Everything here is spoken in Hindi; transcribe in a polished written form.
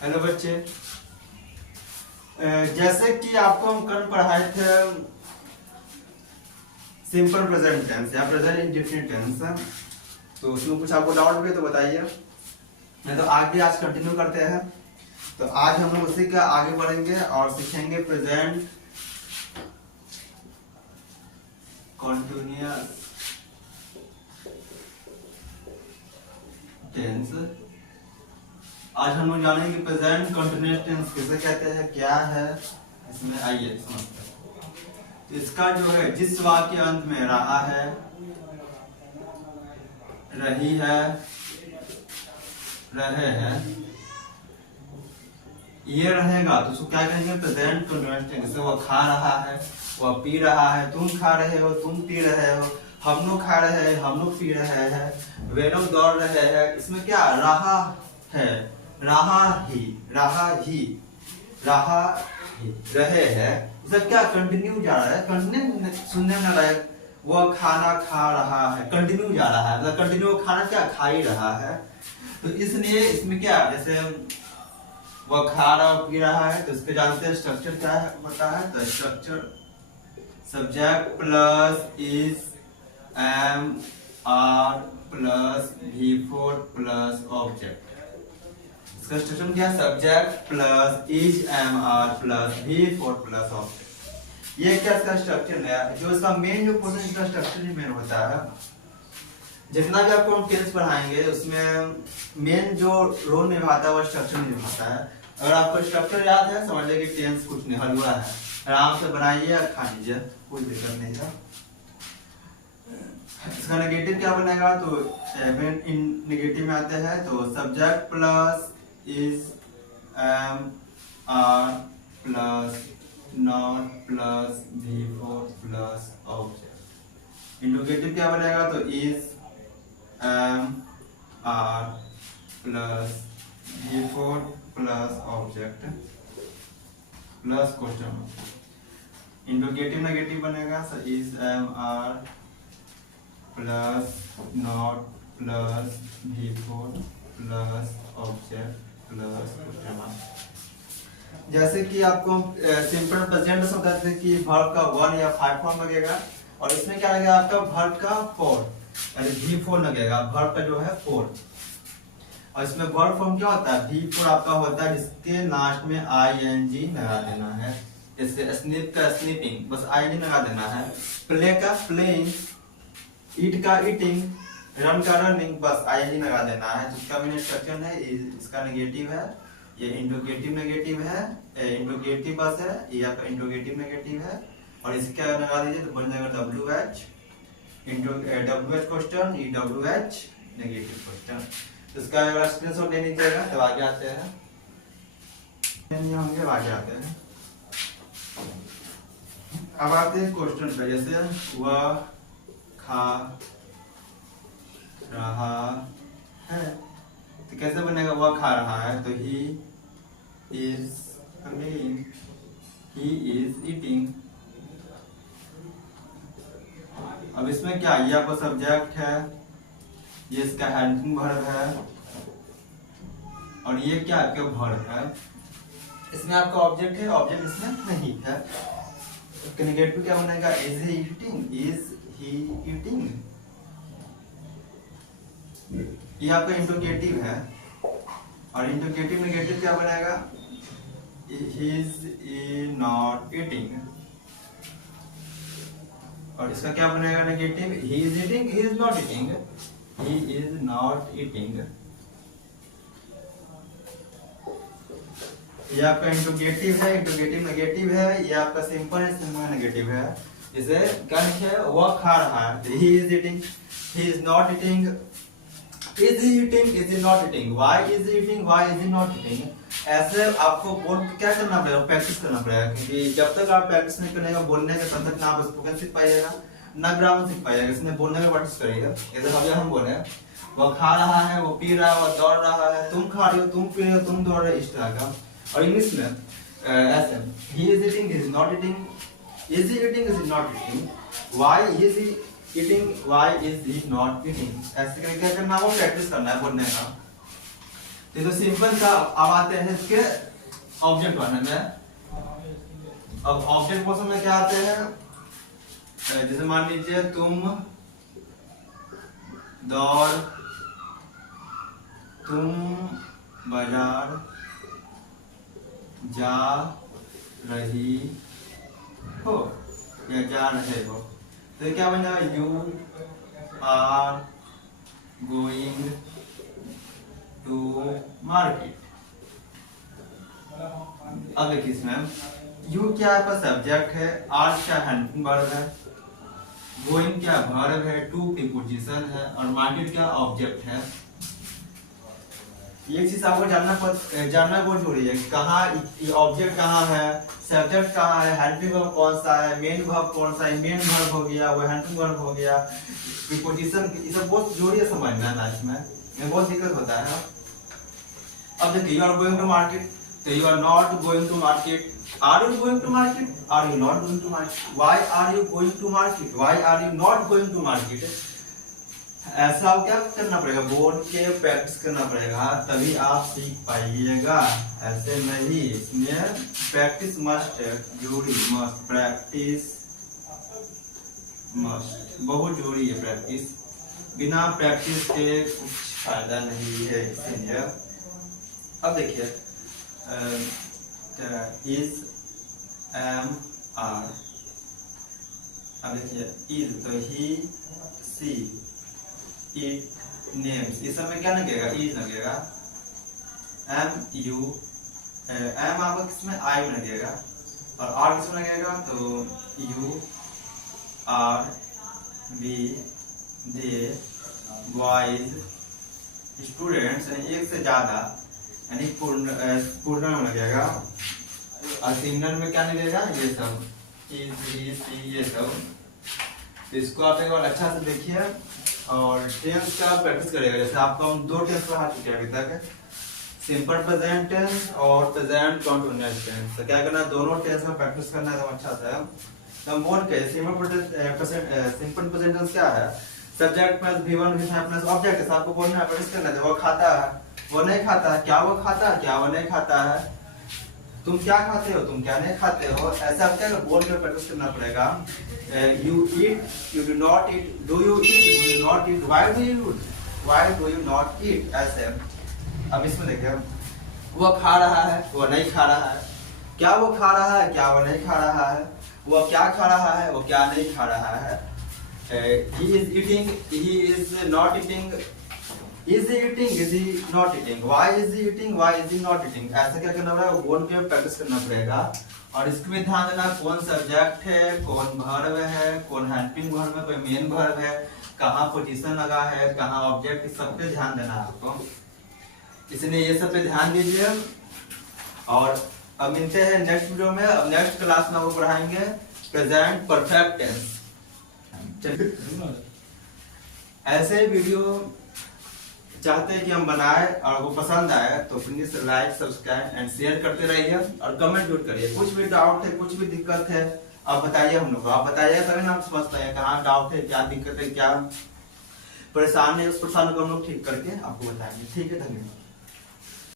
हेलो बच्चे, जैसे कि आपको हम कल पढ़ाए थे सिंपल प्रेजेंट टेंस या प्रेजेंट इंडेफिनिट टेंस, तो उसमें कुछ आपको डाउट हो तो बताइए, नहीं तो आगे आज कंटिन्यू करते हैं। तो आज हम लोग उसी का आगे बढ़ेंगे और सीखेंगे प्रेजेंट कॉन्टिन्यूअस टेंस। आज हम लोग जानेंगे कि प्रेजेंट कंटिन्यूअस टेंस किसे कहते हैं, क्या है इसमें, आइए समझते हैं। तो इसका जो है जिस वाक्य के अंत में रहा है, रही है, रहे हैं, ये रहेगा तो उसको क्या कहेंगे, प्रेजेंट कंटिन्यूअस टेंस। जैसे वो खा रहा है, वह पी रहा है, तुम खा रहे हो, तुम पी रहे हो, हम लोग खा रहे हैं, हम लोग पी रहे हैं, वे लोग दौड़ रहे हैं। इसमें क्या रहा है, रहा ही, रहा ही, रहा ही, रहे हैं, सब क्या कंटिन्यू जा रहा है, कंटिन्यू सुनने में लगा। वो खाना खा रहा है, कंटिन्यू जा रहा है, मतलब कंटिन्यू खाना क्या खा ही रहा है। तो इसलिए इसमें क्या, जैसे वो खा रहा पी रहा है, तो इसके जानते हैं स्ट्रक्चर क्या होता है। तो structure subject plus is am are plus V4 plus object. इसका स्ट्रक्चर क्या है, subject plus is am are plus V4 plus object. ये क्या इसका स्ट्रक्चर है, जो इसका मेन जो पोर्शन इसका स्ट्रक्चर ही मेन होता है। जितना भी आपको हम टेंस पढ़ाएंगे उसमें मेन जो रोल निभाता है वो स्ट्रक्चर निभाता है। अगर आपको स्ट्रक्चर याद है, समझ लीजिए कि टेंस कुछ नहीं हलवा है, आराम से बनाइए और खा लीजिए, कोई दिक्कत नहीं है। इसका नेगेटिव क्या बनेगा, तो इन नेगेटिव में आते हैं तो subject plus is am are plus not plus V4 plus object. Indicative क्या बनेगा, तो is am are plus V4 plus object plus question. Indicative negative बनेगा, so is am are plus not plus V4 plus object plus question. जैसे कि आपको सिंपल प्रेजेंट में कहते हैं कि वर्ब का 1 या 5 फॉर्म लगेगा, और इसमें क्या लगेगा आपका वर्ब का 4 यानी V4 लगेगा, वर्ब का जो है 4। और इसमें वर्ब फॉर्म क्या होता है, V4 आपका होता है जिसके लास्ट में ing लगा देना है। जैसे स्नीप का स्नीपिंग, बस ing लगा देना है। प्ले का प्लेइंग, ईट का ईटिंग, रन का रनिंग, बस ing लगा देना है। जिसका मेन स्ट्रक्चर है, इसका नेगेटिव है, ये इंट्रोगेटिव नेगेटिव है, इंट्रोगेटिव बस है, ये आपका इंट्रोगेटिव नेगेटिव है। और इसका लगा दीजिए तो बन जाएगा WH WH question, WH negative question. इसका अगर स्क्रीनशॉट ले लीजिएगा तो आगे आते हैं, नहीं होंगे आगे आते हैं। अब आते हैं क्वेश्चन पे, जैसे वह खा रहा है, तो कैसे बनेगा, वह खा रहा है तो he is again, he is eating. अब इसमें क्या, ये आपका सब्जेक्ट है, ये इसका हेल्पिंग वर्ब है, और ये क्या आपका वर्ब है। इसमें आपका ऑब्जेक्ट है, ऑब्जेक्ट इसमें नहीं है। इसका नेगेटिव क्या बनेगा, is he eating, is he eating. ये आपका इंट्रोगेटिव है, और इंट्रोगेटिव नेगेटिव क्या बनेगा, ही इज नॉट ईटिंग। और इसका क्या बनेगा negative, he is eating, he is not eating, he is not eating. ये आपका इंट्रोगेटिव है, इंट्रोगेटिव नेगेटिव है, ये आपका सिंपल है, सिंपल नेगेटिव है। जैसे क्या लिखे, वह खा रहा है, he is eating, he is not eating, is he eating, is he not eating, why is he eating, why is he not eating. ऐसे आपको बोर्ड पे क्या करना पड़ेगा, प्रैक्टिस करना पड़ेगा, क्योंकि जब तक आप प्रैक्टिस नहीं करेंगे बोलने के तब तक ना आप स्पोकन सीख पाइएगा ना ग्रामर सीख पाइएगा। इसमें बोलने में प्रैक्टिस करिएगा। जैसे हम बोले वो खा रहा है, वो पी रहा है, वो दौड़ रहा है, तुम खा रहे हो, तुम पी रहे हो, तुम दौड़ रहे हो, इस तरह का। और इंग्लिश में ऐसे he is eating, is not eating, is he eating, is not eating, why is he eating, why is he not eating. ऐसे करके क्या करना, वो प्रैक्टिस करना है बोलने का। तो सिंपल का अब आते हैं इसके ऑब्जेक्ट बनने में। अब ऑब्जेक्ट पोर्शन में क्या आते हैं, जैसे मान लीजिए तुम बाजार जा रही हो या जा रहे हो, तो ये क्या बन जाएगा, you are going to market. अब देखिए इसमें यू क्या आपका सब्जेक्ट है, आर क्या हेल्पिंग वर्ब है, गोइंग क्या वर्ब है, टू प्रीपोजिशन है और मार्केट क्या ऑब्जेक्ट है। ये चीज आपको जानना बहुत जरूरी है, कहाँ ऑब्जेक्ट कहाँ है, सब्जेक्ट कहाँ है, हेल्पिंग वर्ब कौन सा है, मेन वर्ब कौन सा है, मेन वर्ब हो गया, वो हेल्पिंग वर्ब हो गया, प्रीपोजिशन, ये सब बहुत जरूरी है समझना लाइफ में बहुत दिक्कत होता है। अब देखिए you are going to market, तो you are not going to market, are you going to market, are you not going to market, why are you going to market, why are you not going to market. ऐसा आप क्या करना पड़ेगा, बोर्ड के प्रैक्टिस करना पड़ेगा, तभी आप सीख पाइएगा, ऐसे नहीं। इसमें प्रैक्टिस मस्ट है, जरूरी, मस्ट प्रैक्टिस मस्ट, बहुत जरूरी है प्रैक्टिस, बिना प्रैक्टिस के कुछ फायदा नहीं है, इसीलिए। अब देखिए इज एम आर, अब देखिए इज तो ही सी इट नेम्स, इस समय क्या लगेगा, इज लगेगा, एम यू एम आपका किसमें आई में लगेगा और आर किसमें लगेगा, तो you are be they boys students, एक से ज्यादा यानी पूर्ण में लगेगा और सिंगल में क्या लगेगा, ये सब इज ही सी ये सब। तो इसको आप एक बार अच्छा से देखिए और टेंस का प्रैक्टिस करेगा। जैसे आपको हम 2 टेंस पढ़ा चुके हैं अभी तक, सिंपल प्रेजेंट टेंस और प्रेजेंट कंटीन्यूअस टेंस। तो क्या करना है, दोनों टेंस में प्रैक्टिस करना है तो अच्छा सा है। तो हम बोल के सिंपल प्रेजेंट टेंस क्या है, subject plus V1 V5 plus object है, आपको बोलना है, प्रैक्टिस करना है। वो खाता है, वो नहीं खाता है, क्या वो खाता है, क्या वो नहीं खाता है, तुम क्या खाते हो, तुम क्या नहीं खाते हो, ऐसा क्या बोल के प्रैक्टिस करना पड़ेगा। You eat, you do not eat, do you eat, do you not eat, why do you not eat, ऐसे। अब इसमें देखिए वो खा रहा है, वो नहीं खा रहा है, क्या वो खा रहा है, क्या वो नहीं खा रहा है, वो क्या खा रहा है, वो क्या नहीं खा रहा है। he is eating, he is not eating, is he eating, is he not eating, why is he eating, why is he not eating। ऐसा क्या करना पड़ेगा, बोल के प्रैक्टिस करना पड़ेगा। और इसमें ध्यान देना कौन सब्जेक्ट है, कौन वर्ब है, कौन हेल्पिंग वर्ब है, कोई मेन वर्ब है, कहाँ पोजीशन लगा है, कहाँ ऑब्जेक्ट, इस सब पे ध्यान देना है आपको, इसलिए ये सब पे ध्यान दीजिए। और अब मिलते हैं नेक्स्ट वीडियो में। अब नेक्स्ट क्लास में आपको पढ़ाएंगे प्रेजेंट परफेक्ट टेंस। ऐसे वीडियो चाहते हैं कि हम बनाए और वो पसंद आए तो please like subscribe and share करते रहिए और कमेंट जरूर करिए। कुछ भी डाउट है, कुछ भी दिक्कत है, आप बताइए हम लोग को, आप बताइए तभी ना हम समझ पाएंगे कहाँ डाउट है, क्या दिक्कत है, क्या परेशानी है, उस परेशानी को हम लोग ठीक करके आपको बताएंगे। ठीक है, धन्यवाद।